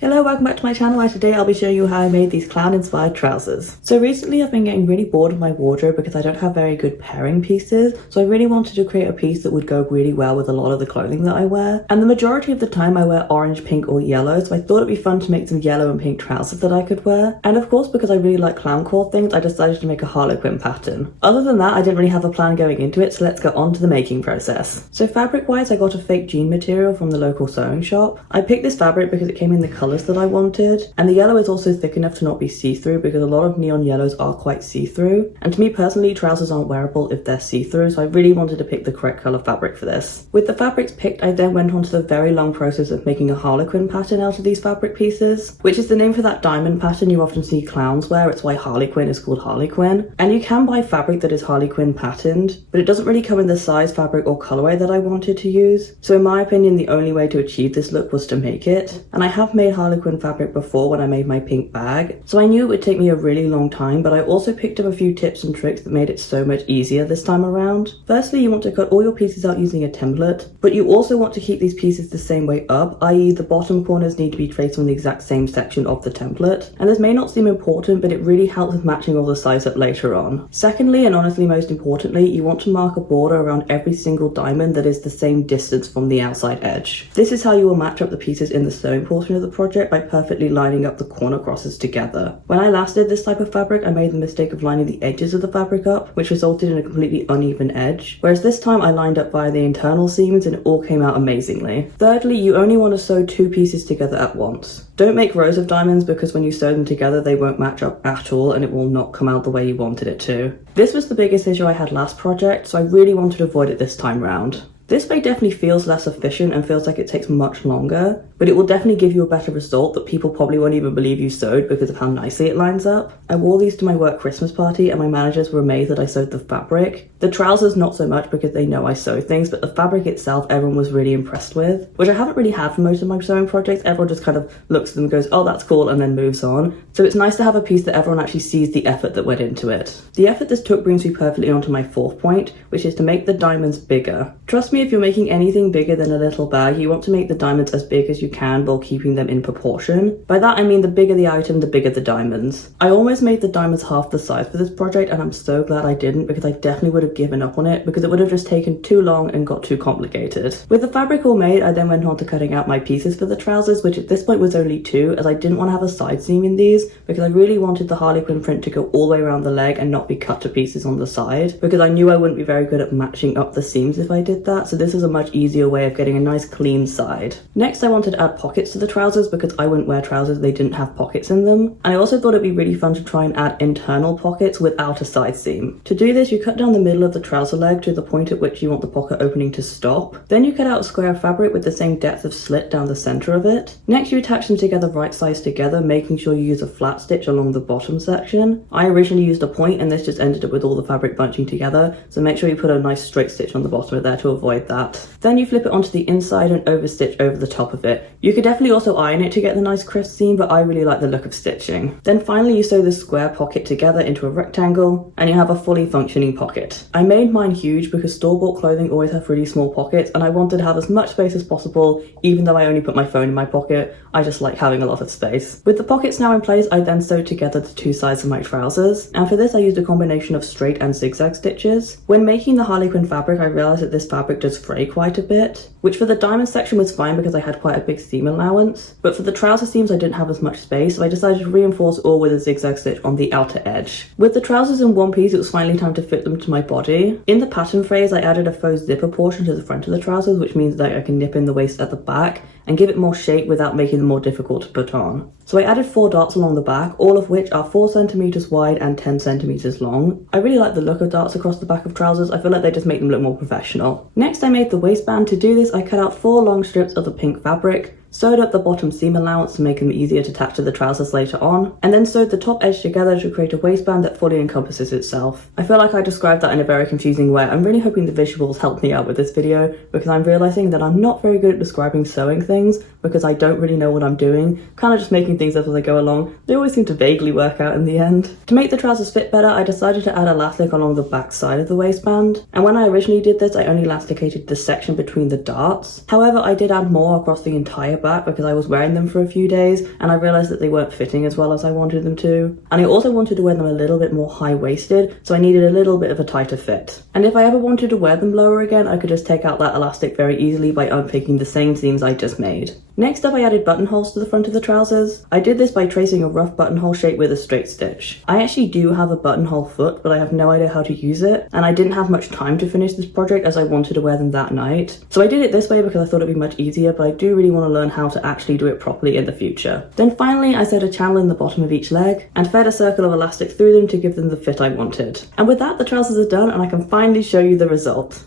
Hello, welcome back to my channel where today I'll be showing you how I made these clown-inspired trousers. So recently I've been getting really bored of my wardrobe because I don't have very good pairing pieces, so I really wanted to create a piece that would go really well with a lot of the clothing that I wear. And the majority of the time I wear orange, pink or yellow, so I thought it'd be fun to make some yellow and pink trousers that I could wear. And of course, because I really like clown core things, I decided to make a harlequin pattern. Other than that, I didn't really have a plan going into it, so let's get on to the making process. So fabric-wise, I got a fake jean material from the local sewing shop. I picked this fabric because it came in the colours that I wanted, and the yellow is also thick enough to not be see-through because a lot of neon yellows are quite see-through, and to me personally trousers aren't wearable if they're see-through, so I really wanted to pick the correct colour fabric for this. With the fabrics picked, I then went on to the very long process of making a harlequin pattern out of these fabric pieces, which is the name for that diamond pattern you often see clowns wear. It's why harlequin is called harlequin, and you can buy fabric that is harlequin patterned, but it doesn't really come in the size, fabric or colourway that I wanted to use, so in my opinion the only way to achieve this look was to make it. And I have made harlequin fabric before when I made my pink bag, so I knew it would take me a really long time, but I also picked up a few tips and tricks that made it so much easier this time around. Firstly, you want to cut all your pieces out using a template, but you also want to keep these pieces the same way up, i.e. the bottom corners need to be traced on the exact same section of the template. And this may not seem important, but it really helps with matching all the sides up later on. Secondly, and honestly most importantly, you want to mark a border around every single diamond that is the same distance from the outside edge. This is how you will match up the pieces in the sewing portion of the project by perfectly lining up the corner crosses together. When I last did this type of fabric, I made the mistake of lining the edges of the fabric up, which resulted in a completely uneven edge, whereas this time I lined up via the internal seams and it all came out amazingly. Thirdly, you only want to sew two pieces together at once. Don't make rows of diamonds because when you sew them together they won't match up at all and it will not come out the way you wanted it to. This was the biggest issue I had last project, so I really wanted to avoid it this time round. This way definitely feels less efficient and feels like it takes much longer, but it will definitely give you a better result that people probably won't even believe you sewed because of how nicely it lines up. I wore these to my work Christmas party and my managers were amazed that I sewed the fabric. The trousers not so much because they know I sew things, but the fabric itself everyone was really impressed with, which I haven't really had for most of my sewing projects. Everyone just kind of looks at them and goes, oh that's cool, and then moves on. So it's nice to have a piece that everyone actually sees the effort that went into it. The effort this took brings me perfectly onto my fourth point, which is to make the diamonds bigger. Trust me, if you're making anything bigger than a little bag, you want to make the diamonds as big as you can while keeping them in proportion. By that I mean the bigger the item, the bigger the diamonds. I almost made the diamonds half the size for this project and I'm so glad I didn't because I definitely would have given up on it because it would have just taken too long and got too complicated. With the fabric all made, I then went on to cutting out my pieces for the trousers, which at this point was only two as I didn't want to have a side seam in these because I really wanted the harlequin print to go all the way around the leg and not be cut to pieces on the side because I knew I wouldn't be very good at matching up the seams if I did that, so this is a much easier way of getting a nice clean side. Next I wanted to add pockets to the trousers because I wouldn't wear trousers if they didn't have pockets in them, and I also thought it'd be really fun to try and add internal pockets without a side seam. To do this, you cut down the middle of the trouser leg to the point at which you want the pocket opening to stop. Then you cut out a square of fabric with the same depth of slit down the center of it. Next you attach them together right sides together, making sure you use a flat stitch along the bottom section. I originally used a point and this just ended up with all the fabric bunching together, so make sure you put a nice straight stitch on the bottom of there to avoid that. Then you flip it onto the inside and overstitch over the top of it. You could definitely also iron it to get the nice crisp seam, but I really like the look of stitching. Then finally you sew this square pocket together into a rectangle and you have a fully functioning pocket. I made mine huge because store-bought clothing always have really small pockets and I wanted to have as much space as possible. Even though I only put my phone in my pocket, I just like having a lot of space. With the pockets now in place, I then sewed together the two sides of my trousers, and for this I used a combination of straight and zigzag stitches. When making the harlequin fabric, I realized that this fabric does fray quite a bit, which for the diamond section was fine because I had quite a big seam allowance, but for the trouser seams I didn't have as much space, so I decided to reinforce all with a zigzag stitch on the outer edge. With the trousers in one piece, it was finally time to fit them to my body. In the pattern phrase, I added a faux zipper portion to the front of the trousers, which means that I can nip in the waist at the back and give it more shape without making them more difficult to put on. So I added 4 darts along the back, all of which are 4 centimeters wide and 10 centimeters long. I really like the look of darts across the back of trousers. I feel like they just make them look more professional. Next I made the waistband. To do this I cut out 4 long strips of the pink fabric, sewed up the bottom seam allowance to make them easier to attach to the trousers later on, and then sewed the top edge together to create a waistband that fully encompasses itself. I feel like I described that in a very confusing way. I'm really hoping the visuals help me out with this video because I'm realizing that I'm not very good at describing sewing things because I don't really know what I'm doing, kind of just making things up as I go along. They always seem to vaguely work out in the end. To make the trousers fit better, I decided to add elastic along the back side of the waistband, and when I originally did this I only elasticated the section between the darts. However, I did add more across the entire it back because I was wearing them for a few days and I realized that they weren't fitting as well as I wanted them to. And I also wanted to wear them a little bit more high-waisted, so I needed a little bit of a tighter fit. And if I ever wanted to wear them lower again, I could just take out that elastic very easily by unpicking the same seams I just made. Next up, I added buttonholes to the front of the trousers. I did this by tracing a rough buttonhole shape with a straight stitch. I actually do have a buttonhole foot, but I have no idea how to use it, and I didn't have much time to finish this project as I wanted to wear them that night. So I did it this way because I thought it'd be much easier, but I do really want to learn how to actually do it properly in the future. Then finally, I sewed a channel in the bottom of each leg and fed a circle of elastic through them to give them the fit I wanted. And with that, the trousers are done and I can finally show you the result.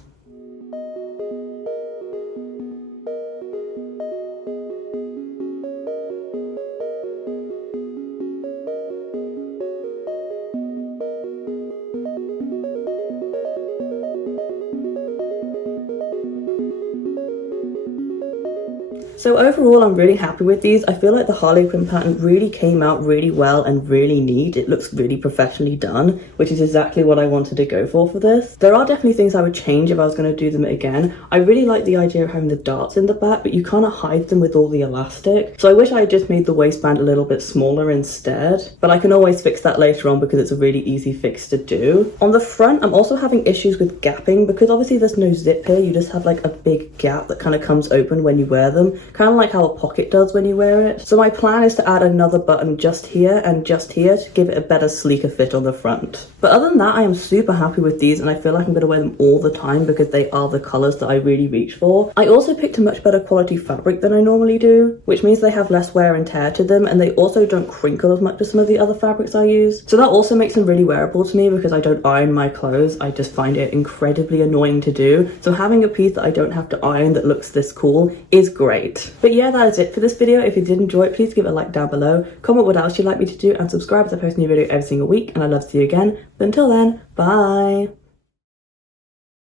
So overall, I'm really happy with these. I feel like the harlequin pattern really came out really well and really neat. It looks really professionally done, which is exactly what I wanted to go for this. There are definitely things I would change if I was going to do them again. I really like the idea of having the darts in the back, but you kind of hide them with all the elastic. So I wish I had just made the waistband a little bit smaller instead, but I can always fix that later on because it's a really easy fix to do. On the front, I'm also having issues with gapping because obviously there's no zip here. You just have like a big gap that kind of comes open when you wear them, kind of like how a pocket does when you wear it. So my plan is to add another button just here and just here to give it a better, sleeker fit on the front. But other than that, I am super happy with these and I feel like I'm going to wear them all the time because they are the colours that I really reach for. I also picked a much better quality fabric than I normally do, which means they have less wear and tear to them and they also don't crinkle as much as some of the other fabrics I use. So that also makes them really wearable to me because I don't iron my clothes. I just find it incredibly annoying to do. So having a piece that I don't have to iron that looks this cool is great. But yeah, that is it for this video. If you did enjoy it, please give it a like down below, comment what else you'd like me to do, and subscribe as I post a new video every single week, and I'd love to see you again. But until then, bye!